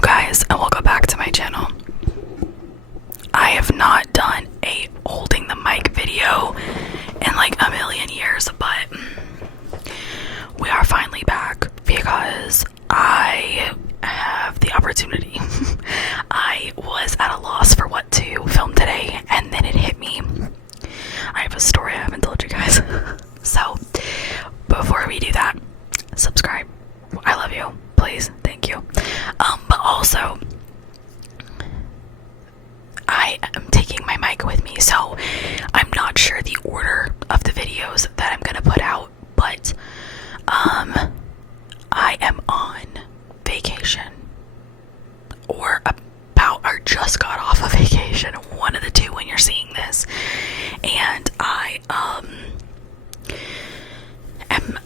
you guys, and welcome back to my channel. I have not done a holding the mic video in like a million years, but we are finally back because I have the opportunity. I was at a loss for what to film today, and then it hit me. I have a story I haven't told you guys. So, before we do that, subscribe. I love you. Please. Thank you. But also, I am taking my mic with me, so I'm not sure the order of the videos that I'm gonna put out, but I am on vacation, or just got off of vacation, one of the two when you're seeing this, and I am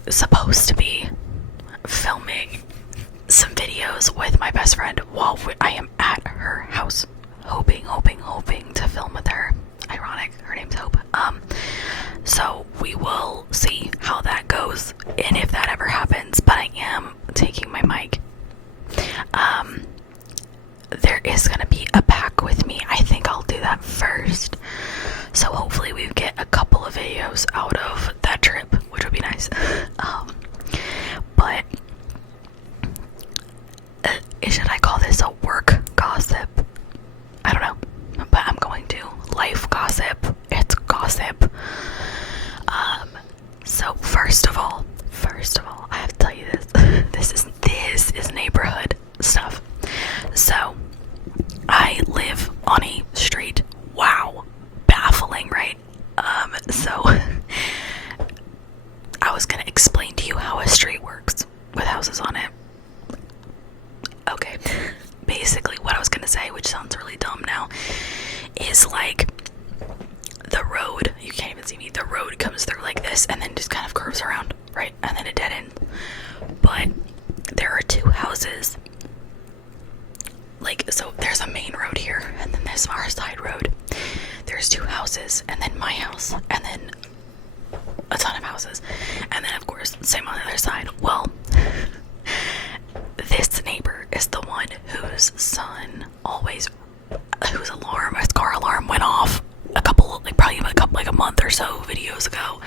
supposed to be filming some videos with my best friend while I am at her house, hoping to film with her. Ironic, her name's Hope. So we will see how that goes and if that ever happens, but I am taking my mic. There is gonna be a pack with me. I think I'll do that first, so hopefully we get a couple of videos out of that trip, which would be nice. But should I call this a work gossip? I don't know, but I'm going to. Life gossip. It's gossip. So first of all, I have to tell you this. This is neighborhood stuff. So I live on a street. Wow, baffling, right? So I was gonna explain to you how a street works with houses on it. Okay, basically what I was gonna say, which sounds really dumb now, is like the road, you can't even see me, the road comes through like this and then just kind of curves around, right? And then a dead end. But there are two houses. Like, so there's a main road here, and then there's our side road. There's two houses, and then my house, and then a ton of houses. And then, of course, same on the other side. Well, this neighbor is the one whose son always, whose car alarm went off like a month or so videos ago,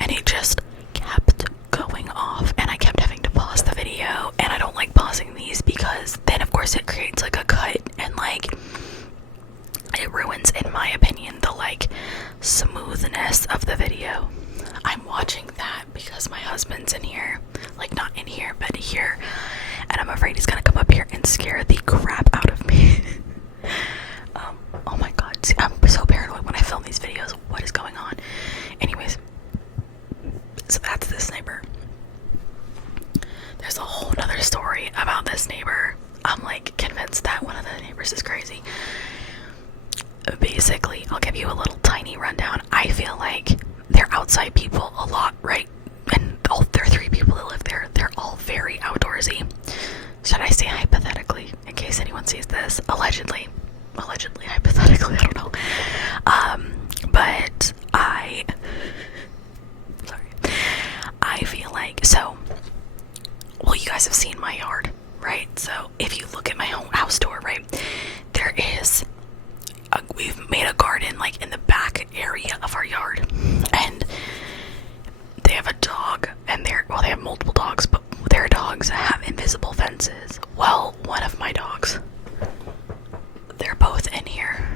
and it just kept going off, and I kept having to pause the video, and I don't like pausing these because then of course it creates like a cut, and like it ruins, in my opinion, the like smoothness of the video. I'm watching that because my husband's in here, like not in here but here, and I'm afraid he's gonna come up here and scare the crap out of me. Oh my god, see, I'm so paranoid when I film these videos. What is going on? Anyways, so that's this neighbor. There's a whole nother story about this neighbor. I'm like convinced that one of the neighbors is crazy. Basically, I'll give you a little tiny rundown. I feel like they're outside people a lot, right? And there are three people that live there. They're all very outdoorsy. Should I say hypothetically, in case anyone sees this? Allegedly, hypothetically, I don't know. But I feel like, so, well, you guys have seen my yard, right? So if you look at my house door, right, there is we've made a garden like in the back area of our yard, and they have a dog, and they have multiple dogs, but their dogs have invisible fences. Well, one of my dogs, they're both in here.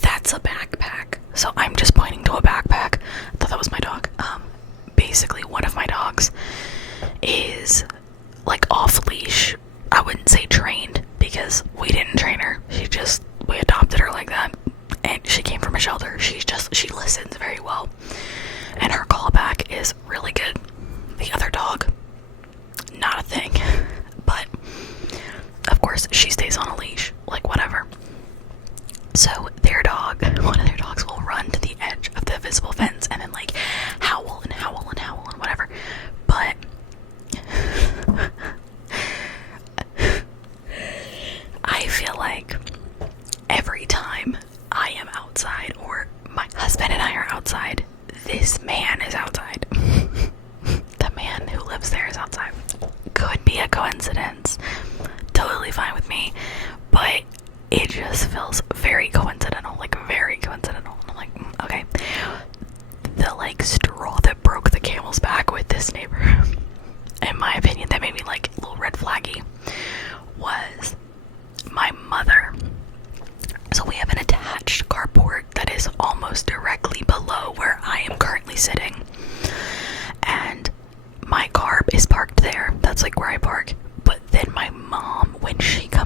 That's a backpack. So I'm just pointing to a backpack. I thought that was my dog. Basically one of my dogs is like off leash. I wouldn't say trained because we didn't train her. We adopted her like that, and she came from a shelter. She listens very well, and her callback is really good. The other dog, not a thing. But of course she stays on a leash, like whatever. So one of their dogs will run to the edge of the visible fence and then like howl and whatever. But I feel like every time I am outside, or my husband and I are outside, this man is outside. The man who lives there is outside. Could be a coincidence.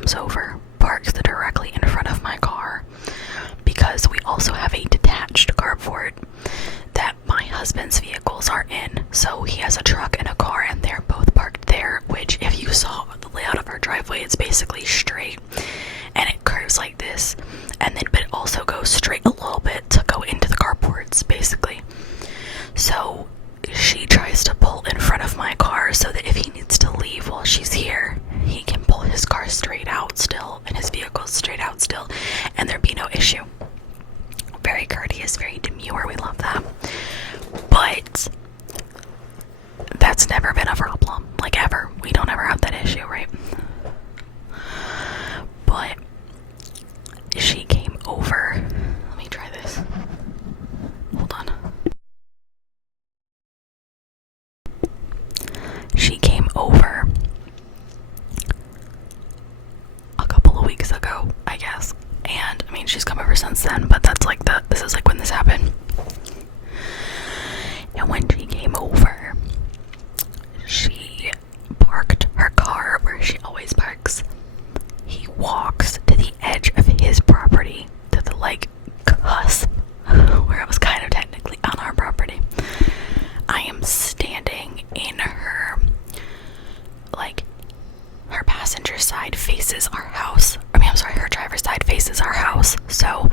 comes over, parks directly in front of my car, because we also have a detached carport that my husband's vehicles are in. So he has a truck and a car, and they're both parked there, which if you saw the layout of our driveway, it's basically straight and it curves like this, and then but it also goes straight a little bit to go into the carports basically. So she tries to pull in front of my car so that if he needs to leave while she's here, he can pull his car straight out still and his vehicle straight out still, and there'd be no issue. Very courteous, very demure, we love that. But that's never been a problem, like ever. We don't ever have that issue, right? But she came over. Let me try this. Hold on. She came over a couple of weeks ago, I guess. And I mean, she's come over since then, but that's like this is like when this happened. And when she came over, she parked her car where she always parks. He walks to the edge of his property, to the like cusp where it was kind of technically on our property. I am standing in her, like, her passenger side faces our house. I mean, I'm sorry, her driver's side faces our house. So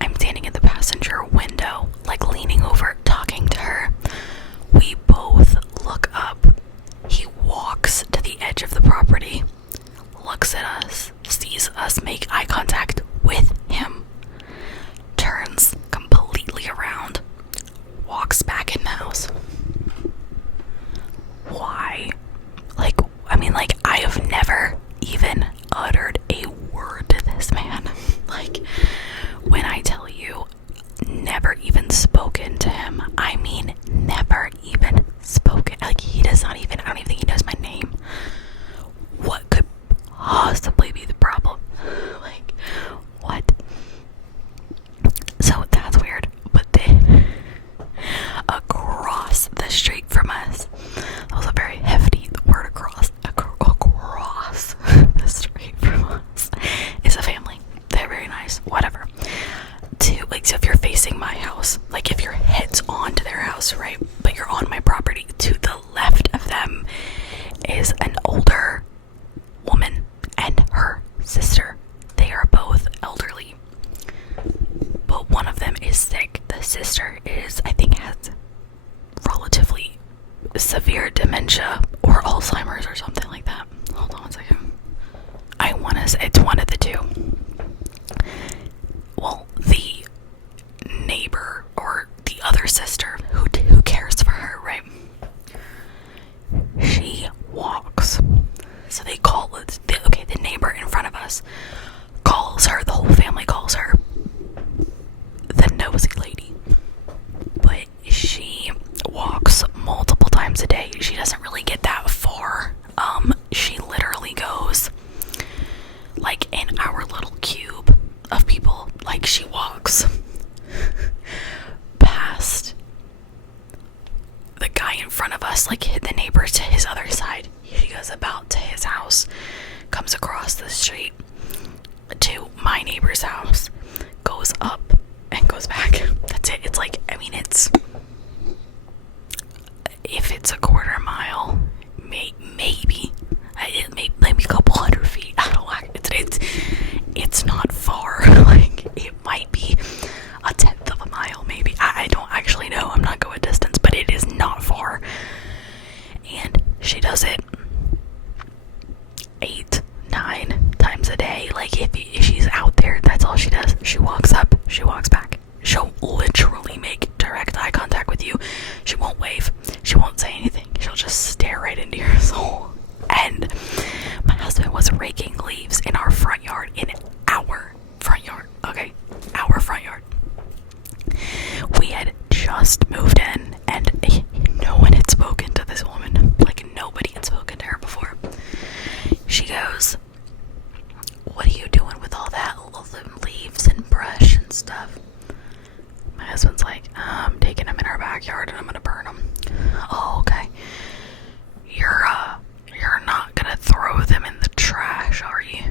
I'm standing in the passenger window, like leaning over, talking to her. We both look up. He walks to the edge of the property, looks at us, sees us make eye contact with him, turns completely around, walks back in the house. Why? Like, I mean, like, I have never even uttered a word to this man. Like, when I tell you, never even spoken to him, I mean, never even spoken. Like, he does not even, I don't even think he knows my name. What could possibly be the problem? Like, what? So that's weird. But then, across the street from us, that was a very hefty word, across the street from us is a family. They're very nice, whatever. Like, so if you're facing my house, like if your head's onto their house, right, but you're on my property, to the left of them is an older woman and her sister. They are both elderly, but one of them is sick. The sister I think has relatively severe dementia or Alzheimer's or something like that. Hold on one second. I want to say it's one of the two. Well, the neighbor or the other sister who cares for her, right? She walks. So they call it, the neighbor in front of us calls her, the whole family calls her the nosy lady. But she walks multiple times a day. She doesn't really get that far. She literally goes like in our little cube of people. Like, she walks past the guy in front of us, like the neighbor to his other side. She goes about to his house, comes across the street to my neighbor's house, goes up and goes back. That's it. It's like, I mean, if it's a quarter mile, maybe a couple 100 feet. I don't know. It's not far. Like, it might be a tenth of a mile, maybe. I don't actually know. I'm not good at distance, but it is not far. And she does it 8-9 times a day. Like, if she's out there, that's all she does. She walks up, she walks back. She'll literally make direct eye contact with you. She won't wave. She won't say anything. She'll just stare right into your soul. And my husband was raking leaves in our front yard, okay? Our front yard. We had just moved in, and no one had spoken to this woman. Like, nobody had spoken to her before. She goes, "What are you doing with all them leaves and brush and stuff?" My husband's like, "I'm taking them in our backyard and I'm gonna burn them." "Oh, okay. You're not gonna throw them in the trash, are you?"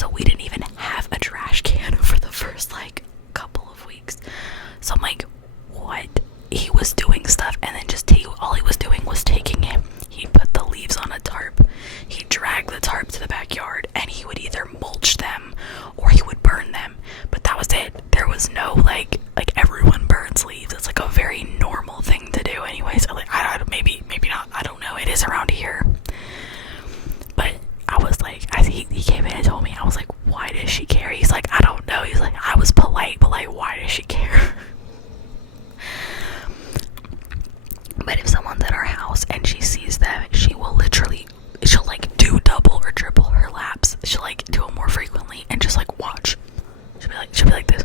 So we didn't even have a trash can for the first like couple of weeks. So I'm like, what? He was doing stuff, and then all he was doing was taking it. He put the leaves on a tarp. He dragged the tarp to the backyard, and he would either mulch them or he would burn them. But that was it. There was no like everyone burns leaves. It's like a very normal thing to do, anyways. Like maybe not. I don't know. It is around here. But I was like, as he came in and told me, I was like, why does she care? He's like, I don't know. He's like, I was polite, but like, why does she care? But if someone's at our house and she sees them, she'll like do double or triple her laps. She'll like do it more frequently and just like watch. She'll be like this.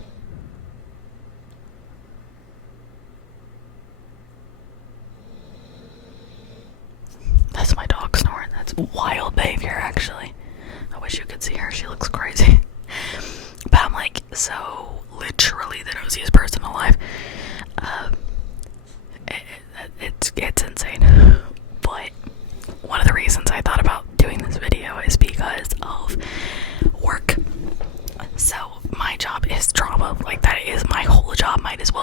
That's my dog snoring. That's wild behavior, actually. I wish you could see her. She looks crazy. But I'm like, so literally the nosiest person alive. It's insane. But one of the reasons I thought about doing this video is because of work. So my job is drama. Like, that is my whole job. I might as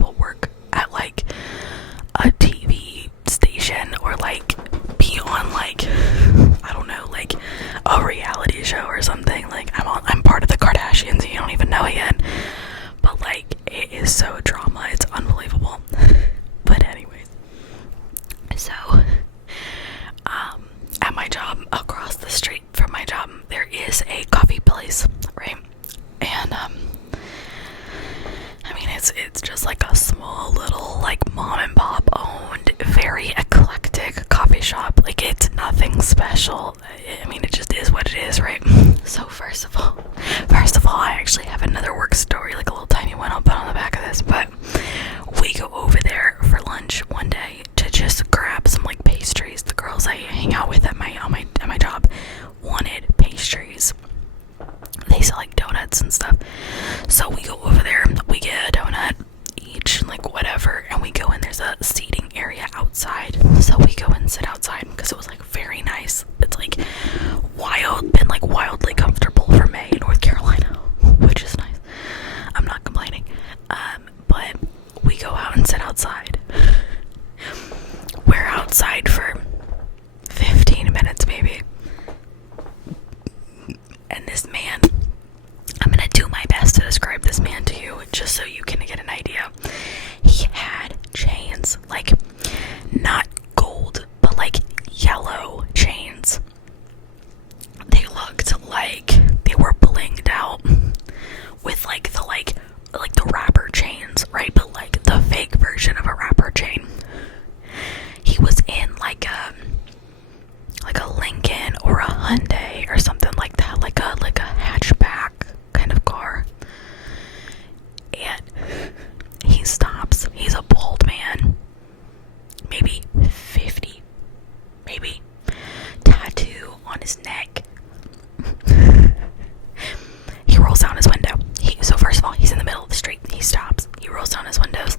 well work at like a TV station or like be on like, I don't know, like a reality show or something. Like I'm part of the Kardashians and you don't even know it yet. But like, it is so drama, it's unbelievable. But anyways, so at my job, across the street from my job, there is a coffee place, right? And I mean, it's just like a small little like mom and pop owned, very eclectic coffee shop. Like, it's nothing special. I mean, it just is what it is, right? So first of all, I actually have another work story, like a little tiny one I'll put on the back of this. But we go over there for lunch one day to just grab some like pastries. The girls I hang out with at my job wanted pastries. They sell like donuts and stuff. So we go over there, we get a donut each, like whatever, and we go in. There's a seating area outside, so we go and sit outside because it was like very nice. It's like wildly comfortable for May in North Carolina, which is nice. I'm not complaining. But we go out and sit outside. We're outside for 15 minutes maybe. And this man, I'm gonna do my best to describe this man to you, just so you can get an idea. He had chains, like, not gold, but like yellow chains. They looked like they were blinged out with like the rapper chains, right? But like the fake version of a rapper chain. He was in like a Lincoln or a Hyundai or something like that, like a hatchback kind of car. And he stops. He's a bald man, maybe 50, maybe. Tattoo on his neck. He rolls down his window. So first of all, he's in the middle of the street. He stops. He rolls down his windows,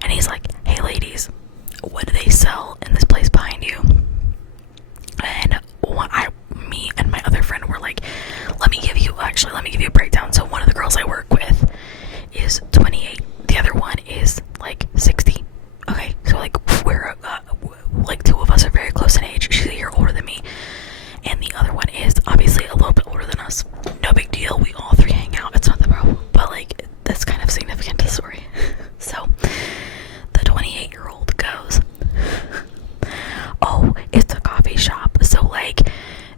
and he's like, "Hey, ladies, what do they sell in this place behind you?" And me and my other friend were like, let me give you a breakdown. So one of the girls I work with is 28. The other one is like 60. Okay, so like we're like two of us are very close in age. She's a year older than me, and the other one is obviously a little bit older than us. No big deal. We all three hang out. It's not the problem. But like, that's kind of significant to the story. So the 28-year-old goes, "Oh, it's a coffee shop. So like,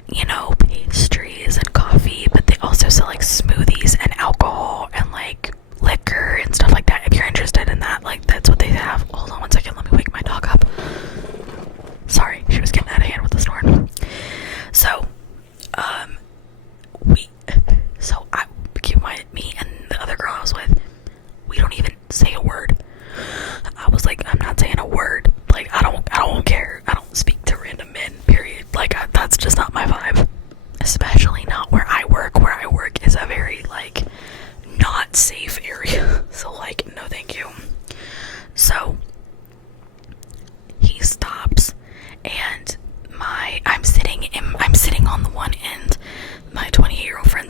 you know, pastries and coffee, but they also sell like smoothies and alcohol and like liquor and stuff like that. If you're interested in that, like, that's what they have." Hold on one second. Let me wake my dog up. Sorry, she was getting out of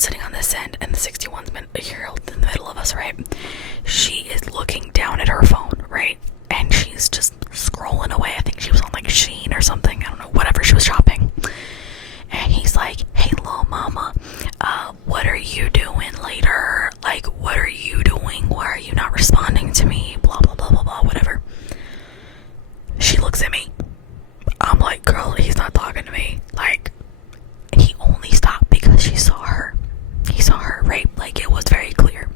sitting on this end, and the 61's been here in the middle of us, right? She is looking down at her phone, right? And she's just scrolling away. I think she was on like Shein or something. I don't know, whatever she was shopping. And he's like, hey, little mama, what are you doing later? Like, what are you doing? Why are you not responding to me? Blah, blah, blah, blah, blah, whatever. She looks at me. I'm like, girl, he's not talking to me. Like, he only stopped because she saw her. He saw her, right? Like, it was very clear.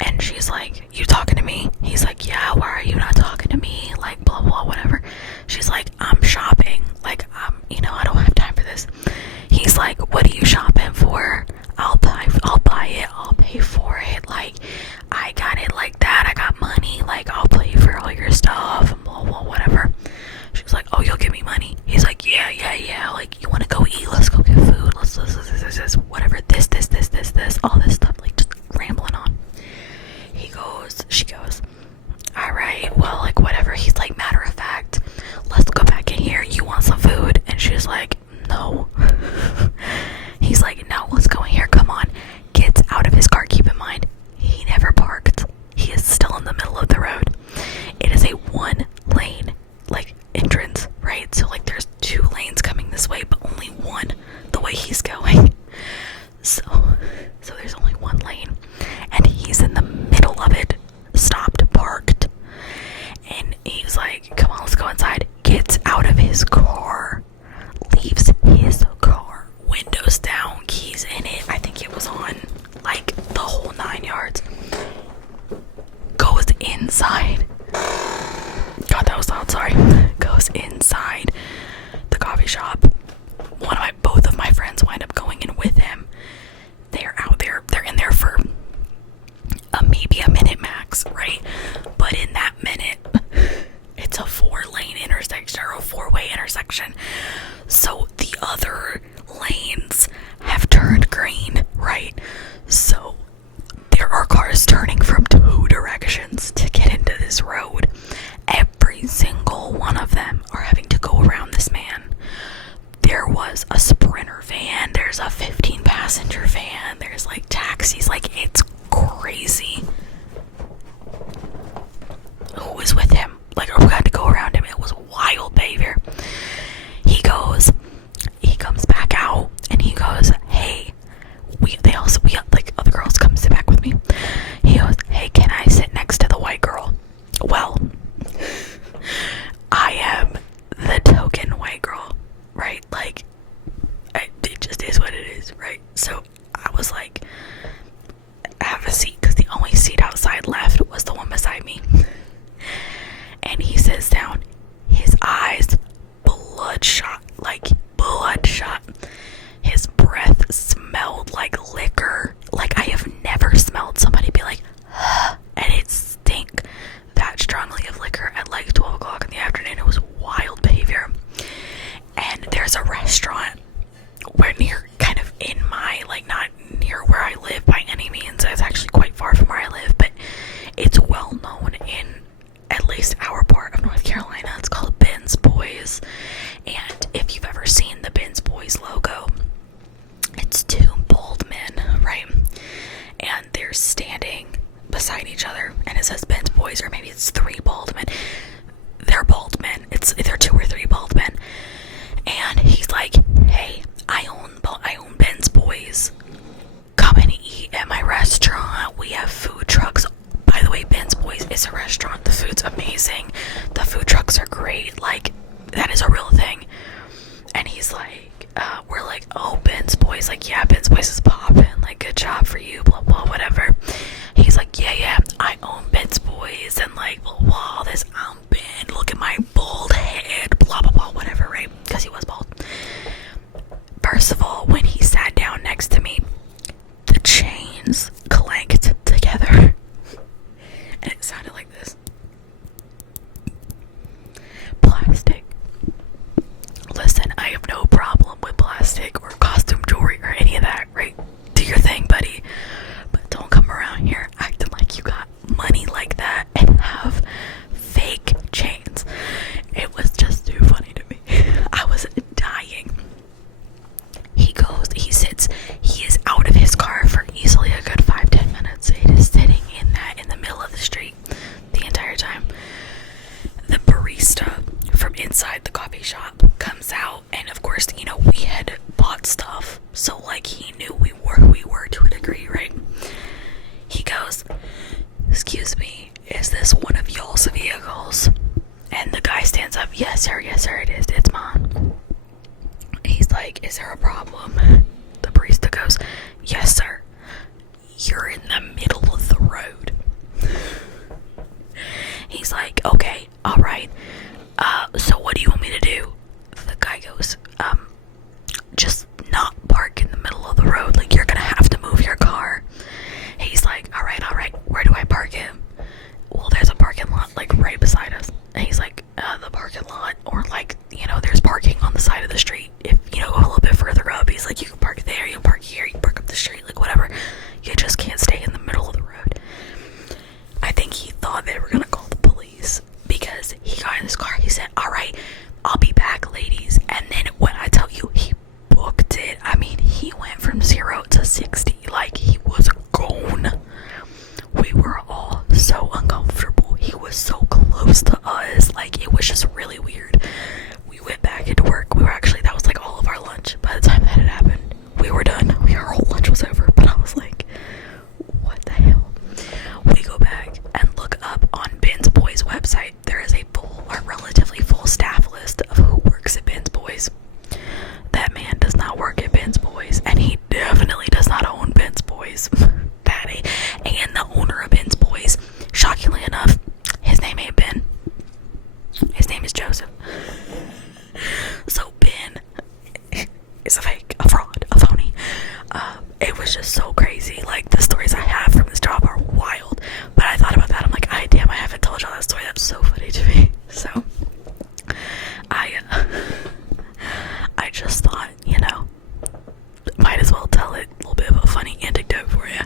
And she's like, you talking to me? He's like, yeah, why are you not talking to me? Like, blah, blah, whatever. She's like, I'm shopping. Like, I don't have time for this. He's like, what are you shopping for? I'll buy it. I'll pay for it. Like, I got it like that. I got money. Like, I'll pay for all your stuff. And blah, blah, whatever. She's like, oh, you'll give me money. He's like, yeah. Like, you want to go eat? Let's go get food. Let's whatever. This, all this stuff. Like, just rambling on. She goes, all right, well, like, whatever. He's like, matter of fact, let's go back in here. You want some food? And she's like, no. He's like, no, let's go in here. Come on. Gets out of his car. Keep in mind, he never parked. He is still in the middle of the road. It is a 1-lane, like, entrance, right? So, like, there's 2 lanes coming this way, but only one the way he's going. So there's only 1 lane. And he's in the middle of it. Stopped, parked. And he's like, come on, let's go inside. Gets out of his car. Leaves his car. Windows down, keys in it. I think it was on, like, the whole 9 yards. Goes inside. God, that was loud, sorry. Goes inside the coffee shop. Both of my friends wind up going in with him. They're out there. They're in there for maybe a minute max, right? But in that minute, it's a 4-lane intersection, or a 4-way intersection. So the other lanes have turned green, right? So there are cars turning from 2 directions to get into this road. Every single one of them are having to go around this man. There was a Sprinter van, there's a 15-passenger van, there's like taxis, like, it's crazy. Who was with him? Like, who had to go around him? It was wild behavior. He comes back out and he goes, hey, like, other girls come sit back with me. He goes, hey, can I sit next to the white girl? Well, I am the token white girl, right? Like, it just is what it is, right? So I was like, have a seat, because the only seat outside left was the one beside me. And he sits down, his eyes bloodshot, like bloodshot. His breath smelled like liquor. Like, I have never smelled somebody be like, and it stink that strongly of liquor at like 12 o'clock in the afternoon. It was wild behavior. And there's a restaurant where near, kind of in my, like, not near where I live by any means. It's actually quite far from where I live, but it's well known in at least our part of North Carolina. It's called Ben's Boys. And if you've ever seen the Ben's Boys logo, it's 2 bald men, right? And they're standing beside each other, and it says Ben's Boys, or maybe it's 3 bald men. They're bald men. It's either 2 or 3 bald men. And he's like, hey, I own Ben's Boys. Come and eat at my restaurant. We have food trucks. By the way, Ben's Boys is a restaurant. The food's amazing. The food trucks are great. Like, that is a real thing. And he's like, we're like, oh, Ben's Boys. Like, yeah, Ben's Boys is popping. Like, good job for you, blah, blah, whatever. He's like, yeah, I own Ben's Boys. And like, blah, blah, all this, I'm Ben. Look at my bald head, blah, blah, blah, whatever, right? Because he was bald. First of all, when he sat down next to me, the chains clanked together. And it sounded like this. Plastic. Listen, I have no problem with plastic or costume jewelry or any of that, right? knew we were who we were to a degree, right? He goes, "Excuse me, is this one of y'all's vehicles?" And the guy stands up, yes sir, it is, it's mine. He's like, "Is there a problem?" The barista goes, "Yes sir, you're in the middle of the road." He's like, "Okay, alright, so what do you want me to do?" The guy goes, "Just not park in the middle of the road, like you're gonna have to move your car." He's like, alright, where do I park him?" "Well, there's a parking lot like right beside us." And he's like, "The parking lot, or like, there's parking on the side of the street. If, go a little bit further up." He's like, "You can park there, you can park here, you can park up the street, like whatever. You just can't stay in the middle of the road." I think he thought they were gonna call the police because he got in his car. He said, "Alright, I'll be back, ladies." And then when I tell you, he booked it. I mean, he went from 0 to 60. Like, he was gone. We were all so uncomfortable. He was so close to us. Like, it was just really weird. We went back into work. That was like all of our lunch. By the time that had happened, we were done. Our whole lunch was over. But I was like, what the hell? We go back and look up on Ben's Boys website. There is a relatively full staff list of who works at Ben's Boys. That man does not work at Ben's Boys, and he definitely does not own Ben's Boys. And the owner of Ben's Boys, shockingly enough, his name ain't Ben. His name is Joseph. So Ben is a fake, a fraud, a phony. It was just so crazy. Like, the stories I have from this job are wild. But I thought about that. I'm like, I haven't told y'all that story. That's so funny to me. So I just thought, might as well tell it. A little bit of a funny anecdote for you.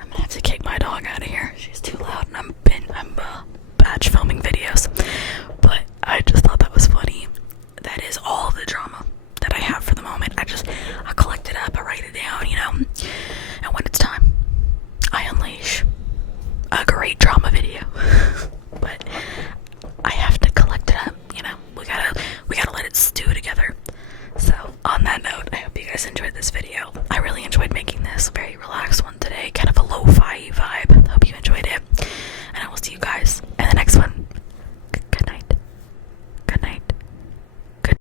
I'm gonna have to kick my dog out of here. She's too loud, and I'm batch filming videos. But I just thought that was funny. That is all the drama that I have for the moment. I collect it up, I write it down, and when it's time, I unleash a great drama video. But I have to collect it up, we gotta let it stew together. So on that note, I hope you guys enjoyed this video. I really enjoyed